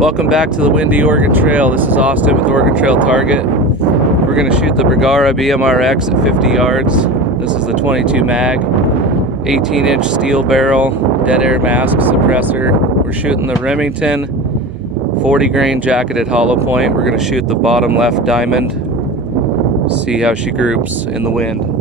Welcome back to the windy Oregon Trail. This is Austin with Oregon Trail Target. We're going to shoot the Bergara WMR at 50 yards. This is the 22 mag, 18-inch steel barrel, dead air mask suppressor. We're shooting the Remington 40 grain jacketed hollow point. We're going to shoot the bottom left diamond. See how she groups in the wind.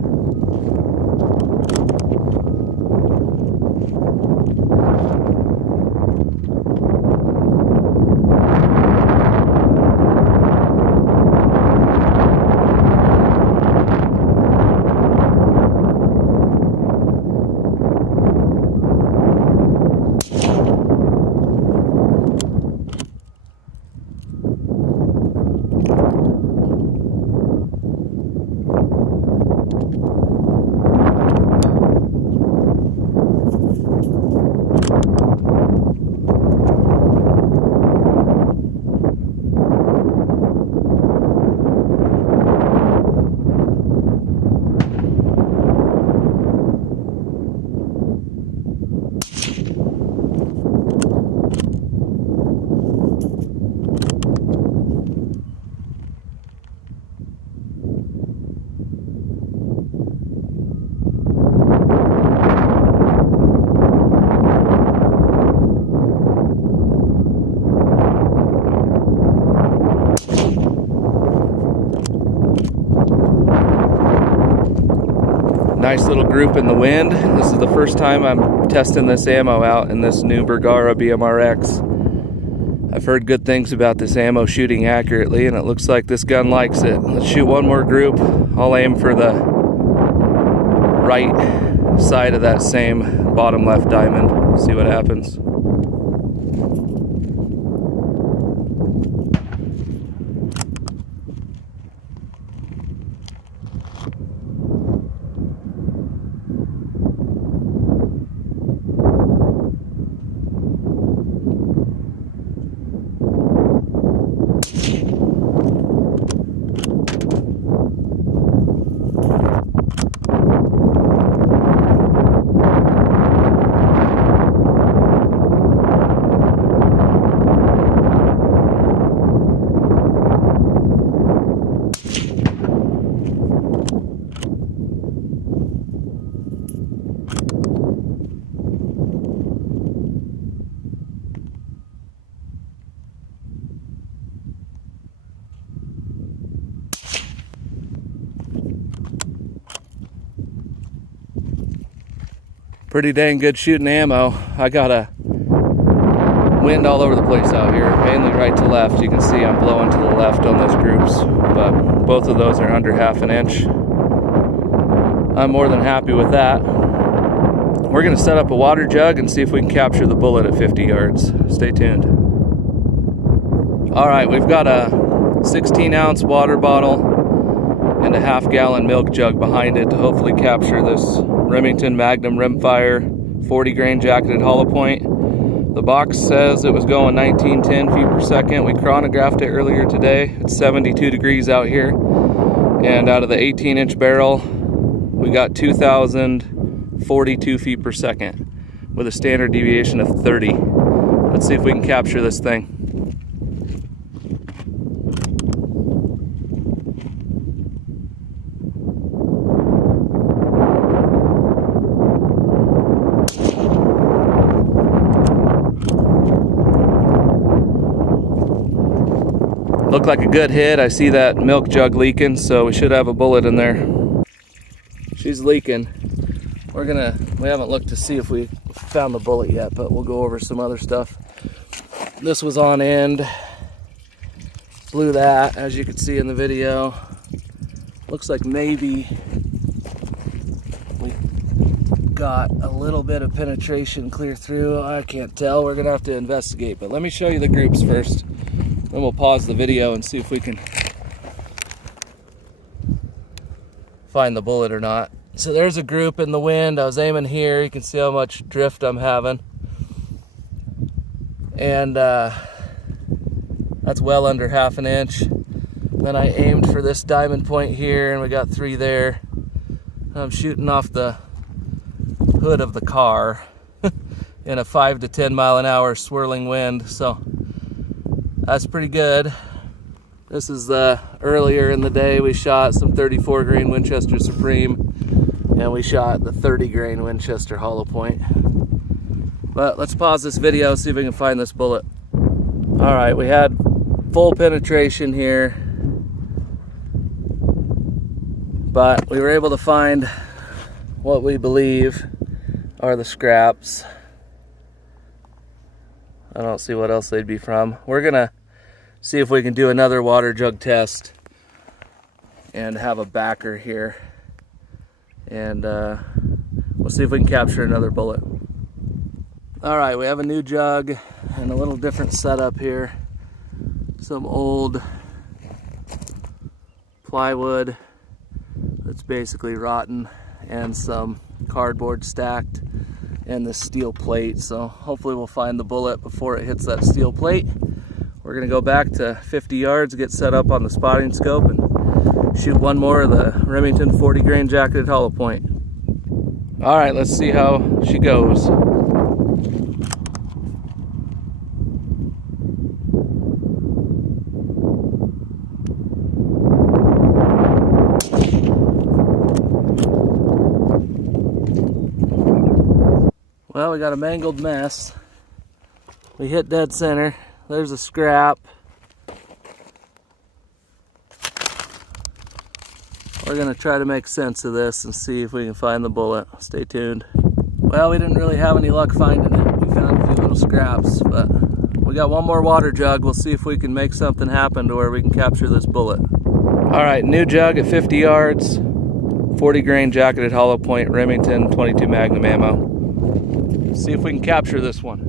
Nice little group in the wind. This is the first time I'm testing this ammo out in this new Bergara WMR. I've heard good things about this ammo shooting accurately, and it looks like this gun likes it. Let's shoot one more group. I'll aim for the right side of that same bottom left diamond. See what happens. Pretty dang good shooting ammo. I got a wind all over the place out here, mainly right to left. You can see I'm blowing to the left on those groups, but both of those are under half an inch. I'm more than happy with that. We're going to set up a water jug and see if we can capture the bullet at 50 yards. Stay tuned. All right, we've got a 16-ounce water bottle and a half-gallon milk jug behind it to hopefully capture this Remington Magnum rimfire 40 grain jacketed hollow point. The box says it was going 1910 feet per second. We chronographed it earlier today. It's 72 degrees out here, and out of the 18-inch barrel we got 2,042 feet per second with a standard deviation of 30. Let's see if we can capture this thing. Looked like a good hit. I see that milk jug leaking, so we should have a bullet in there. She's leaking. We haven't looked to see if we found the bullet yet, but we'll go over some other stuff. This was on end. Blew that, as you can see in the video. Looks like maybe we got a little bit of penetration clear through. I can't tell. We're gonna have to investigate, but let me show you the groups first. Then we'll pause the video and see if we can find the bullet or not. So there's a group in the wind. I was aiming here. You can see how much drift I'm having. And that's well under half an inch. Then I aimed for this diamond point here, and we got 3 there. I'm shooting off the hood of the car in a 5 to 10 mile an hour swirling wind. So That's pretty good. This is earlier in the day we shot some 34 grain Winchester Supreme, and we shot the 30 grain Winchester hollow point. But let's pause this video, see if we can find this bullet. All right, we had full penetration here, but we were able to find what we believe are the scraps. I don't see what else they'd be from. We're gonna see if we can do another water jug test and have a backer here, and we'll see if we can capture another bullet. All right, we have a new jug and a little different setup here. Some old plywood that's basically rotten, and some cardboard stacked, and this steel plate. So hopefully we'll find the bullet before it hits that steel plate. We're gonna go back to 50 yards, get set up on the spotting scope, and shoot one more of the Remington 40 grain jacketed hollow point. All right, let's see how she goes. Well, we got a mangled mess. We hit dead center. There's a scrap. We're gonna try to make sense of this and see if we can find the bullet. Stay tuned. Well, we didn't really have any luck finding it. We found a few little scraps, but we got one more water jug. We'll see if we can make something happen to where we can capture this bullet. All right, new jug at 50 yards. 40 grain jacketed hollow point Remington 22 magnum ammo. See if we can capture this one.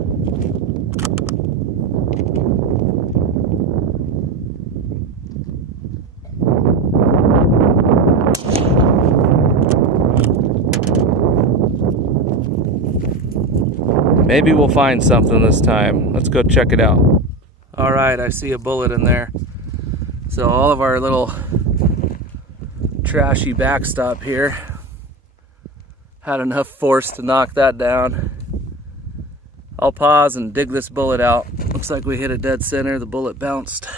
Maybe we'll find something this time. Let's go check it out. All right, I see a bullet in there. So all of our little trashy backstop here had enough force to knock that down. I'll pause and dig this bullet out. Looks like we hit a dead center. The bullet bounced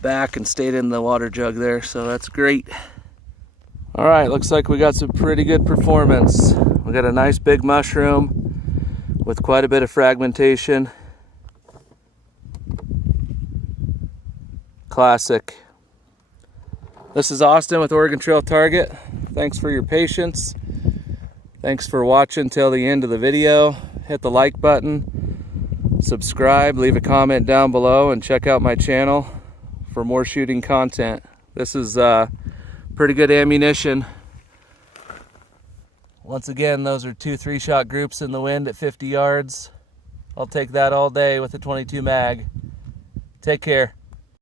back and stayed in the water jug there, so that's great. All right, looks like we got some pretty good performance. We got a nice big mushroom with quite a bit of fragmentation. Classic. This is Austin with Oregon Trail Target. Thanks for your patience. Thanks for watching till the end of the video. Hit the like button, subscribe, leave a comment down below, and check out my channel for more shooting content. This is pretty good ammunition. Once again, those are 2 3-shot groups in the wind at 50 yards. I'll take that all day with a 22 mag. Take care.